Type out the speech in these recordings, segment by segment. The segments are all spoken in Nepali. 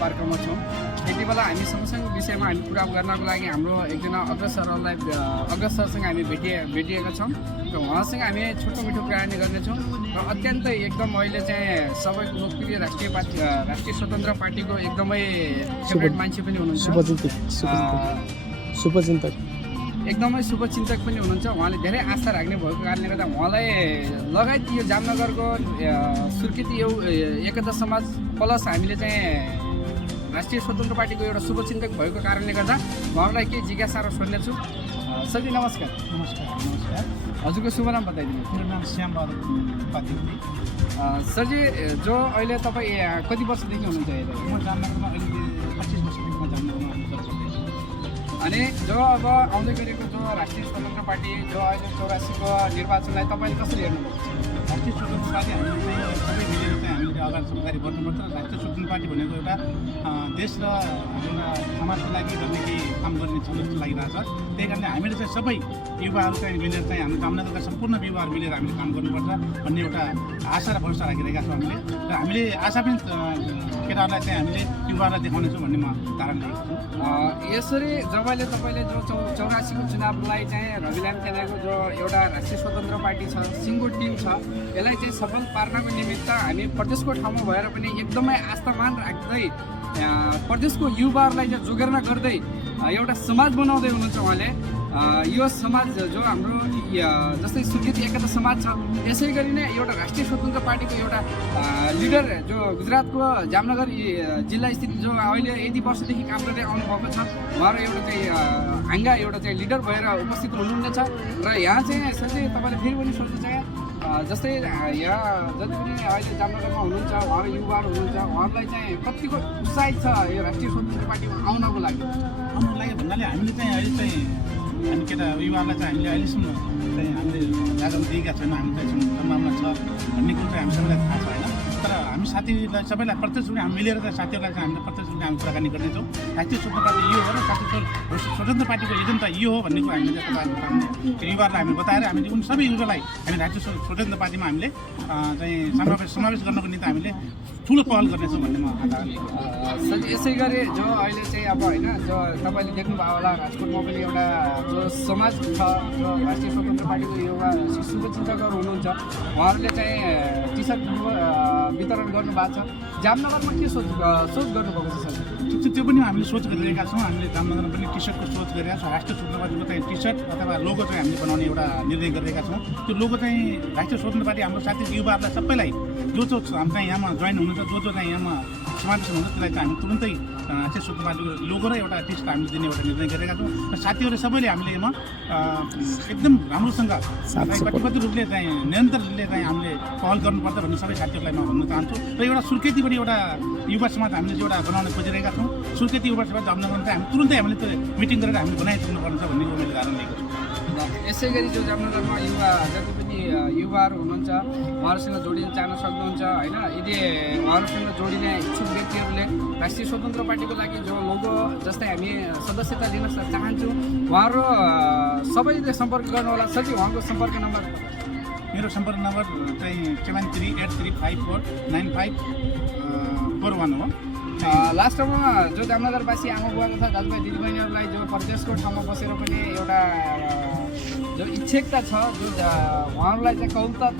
पार्कमा छौँ। यति बेला हामी सँगसँगै विषयमा हामी कुरा गर्नको लागि हाम्रो एकजना अग्रज सरसँग हामी भेटिएका छौँ र उहाँसँग हामी छोटो मिठो कुराकानी गर्नेछौँ र अत्यन्तै एकदम अहिले चाहिँ सबैको लोकप्रिय राष्ट्रिय स्वतन्त्र पार्टीको एकदमै फेभरेट मान्छे पनि हुनुहुन्छ, शुभचिन्तक एकदमै शुभचिन्तक पनि हुनुहुन्छ। उहाँले धेरै आस्था राख्ने भएको कारणले गर्दा उहाँलाई लगायत यो जामनगरको सुर्खेती एकता समाज प्लस हामीले चाहिँ राष्ट्रिय स्वतन्त्र पार्टीको एउटा शुभचिन्तक भएको कारणले गर्दा उहाँलाई केही जिज्ञासाहरू सोध्नेछु। सरजी नमस्कार। नमस्कार। हजुरको शुभ नाम बताइदिनुहोस्। मेरो नाम श्यामबहादुर पाटिल। सरजी जो अहिले तपाईँ कति वर्षदेखि हुनुहुन्छ यता? म जामनगरमा अहिले 25 वर्षदेखि म जामनगरमा अनि जो अब आउँदै गरेको जो राष्ट्रिय स्वतन्त्र पार्टी जो अहिले 84को निर्वाचनलाई तपाईँले कसरी हेर्नुभएको छ? राष्ट्रिय स्वतन्त्र पार्टी हामीले चाहिँ सबै मिलेर चाहिँ हामीले अगाडि अगाडि बढ्नुपर्छ। राष्ट्रिय स्वतन्त्र पार्टी भनेको एउटा देश र एउटा समाजको लागि गर्ने केही काम गर्ने छ जस्तो लागिरहेछ। त्यही कारणले हामीले चाहिँ सबै युवाहरू चाहिँ मिलेर चाहिँ हाम्रो जामनगरका सम्पूर्ण युवाहरू मिलेर हामीले काम गर्नुपर्छ भन्ने एउटा आशा र भरोसा राखिरहेका छौँ हामीले। र हामीले आशा पनि केटाहरूलाई चाहिँ हामीले युवाहरूलाई देखाउनेछौँ भन्ने म धारणा लिएको छु। यसरी जबले तपाईँले जो 84को चुनावलाई चाहिँ रविलाम सेनाको जो एउटा राष्ट्रिय स्वतन्त्र पार्टी छ, सिङ्गो टिम छ, यसलाई चाहिँ सफल पार्नको निमित्त हामी प्रदेशको ठाउँमा भएर पनि एकदमै आस्थामान राख्दै प्रदेशको युवाहरूलाई चाहिँ जोगेर्ना गर्दै एउटा समाज बनाउँदै हुनुहुन्छ उहाँले। यो समाज जो हाम्रो जस्तै सुर्खेती एकता समाज छ, यसै गरी नै एउटा राष्ट्रिय स्वतन्त्र पार्टीको एउटा लिडर जो गुजरातको जामनगर जिल्ला स्थित जो अहिले यति वर्षदेखि काम गर्दै आउनुभएको छ, उहाँ एउटा चाहिँ हाङ्गा एउटा चाहिँ लिडर भएर उपस्थित हुनुहुनेछ। र यहाँ चाहिँ साँच्चै तपाईँले फेरि पनि सोध्नु चाहे जस्तै यहाँ जति पनि अहिले जामनगरमा हुनुहुन्छ उहाँहरू युवाहरू हुनुहुन्छ, उहाँहरूलाई चाहिँ कतिको उत्साहित छ यो राष्ट्रिय स्वतन्त्र पार्टीमा आउनको लागि भन्नाले हामीले चाहिँ अहिले चाहिँ हामी केटा युवाहरूलाई चाहिँ हामीले अहिलेसम्म चाहिँ हामीले जागरण दिएका छैनौँ। हामी चाहिँ सम्भावना छ भन्ने कुरो चाहिँ हामी सबैलाई थाहा छ होइन। तर हामी साथीलाई सबैलाई प्रत्यक्ष रूपले हामी मिलेर चाहिँ साथीहरूलाई चाहिँ हामीले प्रत्यक्ष रूपले हामी कुराकानी गर्नेछौँ। राष्ट्रिय स्वतन्त्र पार्टी यो हो र स्वतन्त्र पार्टीको एजेन्डा यो हो भन्ने कुरा हामीले तपाईँहरूको सामने युवाहरूलाई हामी बताएर हामीले उन सबै युवालाई हामी राष्ट्रिय स्वतन्त्र पार्टीमा हामीले चाहिँ समावेश गर्नको निम्ति हामीले ठुलो पहल गर्नेछौँ भन्ने म आशा। यसै गरी जो अहिले चाहिँ अब होइन जो तपाईँले देख्नुभयो होला राजकोटमा पनि एउटा जो समाज छ जो राष्ट्रिय स्वतन्त्र पार्टीको युवा शुभचिन्तकहरू हुनुहुन्छ, उहाँहरूले चाहिँ टी सर्ट वितरण गर्नुभएको छ। जामनगरमा के सोच गर्नुभएको छ सर? त्यो पनि हामीले सोच गरिरहेका छौँ। हामीले जामनगरमा पनि टी सर्टको सोच गरिरहेका छौँ। राष्ट्रिय स्वतन्त्र पार्टीको चाहिँ टी सर्ट अथवा लोगो चाहिँ हामीले बनाउने एउटा निर्णय गरिरहेका छौँ। त्यो लोगो चाहिँ राष्ट्रिय स्वतन्त्र पार्टी हाम्रो साथी युवाहरूलाई सबैलाई जो हाम्रो चाहिँ यहाँमा जोइन हुनुहुन्छ, जो चाहिँ यहाँमा समावेश हुनुहुन्छ, त्यसलाई चाहिँ हामी तुरुन्तै राष्ट्रिय स्वतन्त्र पार्टीको लोगो र एउटा टी सर्ट हामीले दिने एउटा निर्णय गरेका छौँ। र साथीहरूले सबैले हामीले यसमा एकदम राम्रोसँग कतिपय रूपले चाहिँ निरन्तर रूपले चाहिँ हामीले पहल गर्नुपर्छ भन्ने सबै साथीहरूलाई म भन्न चाहन्छु। र एउटा सुर्खेतीबाट एउटा युवा समाज हामीले एउटा बनाउन खोजिरहेका छौँ। सुर्खेती युवा समाज जामनगरमा चाहिँ हामी तुरुन्तै हामीले त्यो मिटिङ गरेर हामी बनाइसक्नुपर्छ भन्ने कुरो मैले धारणा लिएको छु। यसै गरी जो जामनगरमा युवा जति पनि युवाहरू हुनुहुन्छ उहाँहरूसँग जोडिन चाहन सक्नुहुन्छ होइन। यदि उहाँहरूसँग जोडिने इच्छुक व्यक्तिहरूले राष्ट्रिय स्वतन्त्र पार्टीको लागि जो लोगो जस्तै हामी सदस्यता लिन चाहन्छौँ, उहाँहरू सबैले सम्पर्क गर्नुहोला। सर उहाँको सम्पर्क नम्बर? मेरो सम्पर्क नम्बर चाहिँ 7383359541 हो। लास्टमा जो जामनगरवासी आमा बुवा तथा दाजुभाइ दिदीबहिनीहरूलाई जो प्रदेशको ठाउँमा बसेर पनि एउटा जो इच्छुकता छ, जो उहाँहरूलाई चाहिँ कौलता छ,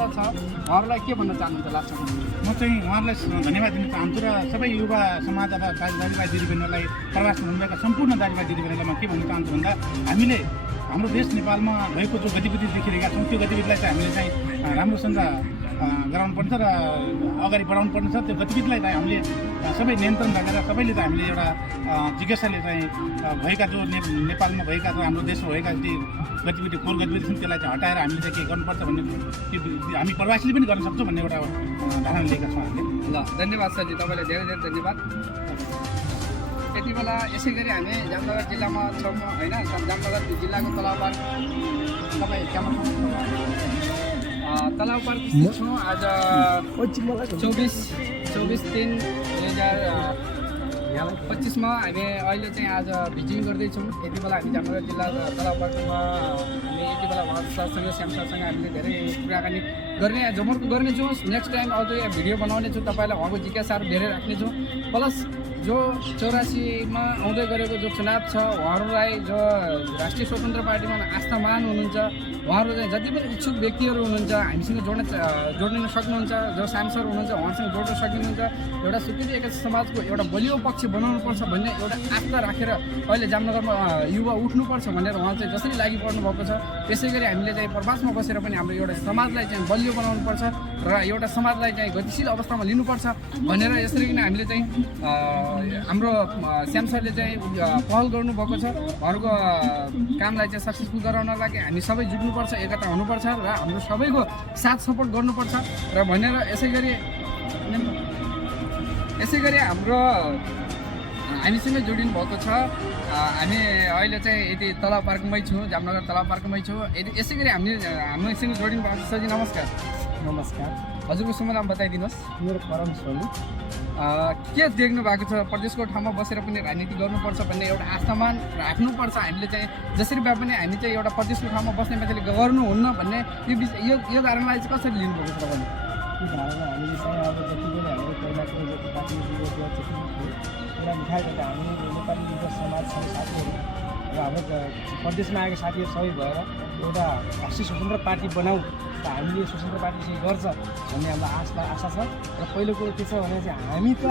उहाँहरूलाई के भन्न चाहनुहुन्छ लास्टमा? म चाहिँ उहाँहरूलाई धन्यवाद दिन चाहन्छु र सबै युवा समाज अथवा दाजुभाइ दिदीबहिनीहरूलाई प्रवासमा हुनुभएका सम्पूर्ण दाजुभाइ दिदीबहिनीलाई म के भन्न चाहन्छु भन्दा हामीले हाम्रो देश नेपालमा भएको जो गतिविधि देखिरहेका छौँ त्यो गतिविधिलाई चाहिँ हामीले चाहिँ राम्रोसँग गराउनु पर्छ र अगाडि बढाउनु पर्नेछ। त्यो गतिविधिलाई चाहिँ हामीले सबै नियन्त्रण राखेर सबैले चाहिँ हामीले एउटा जिज्ञासाले चाहिँ भएका जो नेपालमा भएका जो हाम्रो देशमा भएका गतिविधि कोर गतिविधि छन् त्यसलाई चाहिँ हटाएर हामीले चाहिँ के गर्नुपर्छ भन्ने हामी प्रवासीले पनि गर्न सक्छौँ भन्ने एउटा धारणा लिएका छौँ हामीले। ल धन्यवाद सरजी, तपाईँलाई धेरै धेरै धन्यवाद। यति बेला यसै गरी हामी जामनगर जिल्लामा छौँ होइन। जामनगर जिल्लाको तलाउ पार्क तपाईँ त्यहाँ तलाउ पार्क छौँ। आज 24/3/2025मा हामी अहिले चाहिँ आज भिजिङ गर्दैछौँ। यति बेला हामी जामनगर जिल्ला तलाउ पार्कमा हामी यति बेला उहाँ सरसँग श्याम सरसँग हामीले धेरै कुराकानी गर्नेछौँ। नेक्स्ट टाइम अझ भिडियो बनाउनेछौँ, तपाईँलाई उहाँको जिज्ञासाहरू धेरै राख्नेछौँ। प्लस जो 84मा आउँदै गरेको जो चुनाव छ उहाँहरूलाई जो राष्ट्रिय स्वतन्त्र पार्टीमा आस्थामान हुनुहुन्छ उहाँहरू चाहिँ जति पनि इच्छुक व्यक्तिहरू हुनुहुन्छ हामीसँग जोड्न सक्नुहुन्छ जो सांसद हुनुहुन्छ उहाँसँग जोड्न सक्नुहुन्छ एउटा स्वीकृति एकासी समाजको एउटा बलियो पक्ष बनाउनुपर्छ भन्ने एउटा आस्था राखेर अहिले जामनगरमा युवा उठ्नुपर्छ भनेर उहाँ चाहिँ जसरी लागि पर्नु भएको छ त्यसै गरी हामीले चाहिँ प्रवासमा बसेर पनि हाम्रो एउटा समाजलाई चाहिँ बलियो बनाउनुपर्छ र एउटा समाजलाई चाहिँ गतिशील अवस्थामा लिनुपर्छ भनेर यसरी नै हामीले चाहिँ हाम्रो श्याम सरले चाहिँ पहल गर्नुभएको छ उहाँहरूको कामलाई चाहिँ सक्सेसफुल गराउन लागि हामी सबै जुट्नुपर्छ एकता हुनुपर्छ र हाम्रो सबैको साथ सपोर्ट गर्नुपर्छ र भनेर यसै गरी हाम्रो हामीसँग जोडिनु भएको छ हामी अहिले चाहिँ यति तलाब पार्कमै छौँ जामनगर तलाब पार्कमै छौँ यसै गरी हामीसँग जोडिनु भएको छ सरजी नमस्कार नमस्कार हजुरको शुभ नाम बताइदिनुहोस् मेरो परम सोलु के देख्नु भएको छ प्रदेशको ठाउँमा बसेर पनि राजनीति गर्नुपर्छ भन्ने एउटा आस्थामान राख्नुपर्छ हामीले चाहिँ जसरी भए पनि हामी चाहिँ एउटा प्रदेशको ठाउँमा बस्ने मान्छेले गर्नुहुन्न भन्ने यो धारणालाई चाहिँ कसरी लिनुभएको छ तपाईँले यो धारणा हामीले चाहिँ अब जति पनि हाम्रो पहिलाको जति पार्टीको जति एउटा मिठाईबाट हामी नेपाली युवा समाज सबै साथीहरू र हाम्रो प्रदेशमा आएको साथीहरू सबै भएर एउटा राष्ट्रिय स्वतन्त्र पार्टी बनाऊ र हामीले स्वतन्त्र पार्टी चाहिँ गर्छ भन्ने हाम्रो आशा छ र पहिलो कुरो के छ भने चाहिँ हामी त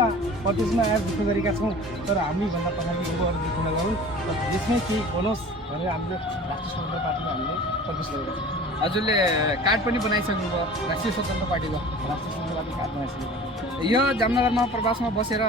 प्रदेशमा आएर दुःख गरेका छौँ तर हामीभन्दा पछाडि युवाहरू दुःख नगरौँ र देशमै केही बनोस् भनेर हामीले राष्ट्रिय स्वतन्त्र पार्टीमा हामीले प्रवेश गरेका छौँ हजुरले कार्ड पनि बनाइसक्नुभयो राष्ट्रिय स्वतन्त्र पार्टीको राष्ट्रिय स्वतन्त्र पार्टी कार्ड बनाइसकेको यो जामनगरमा प्रवासमा बसेर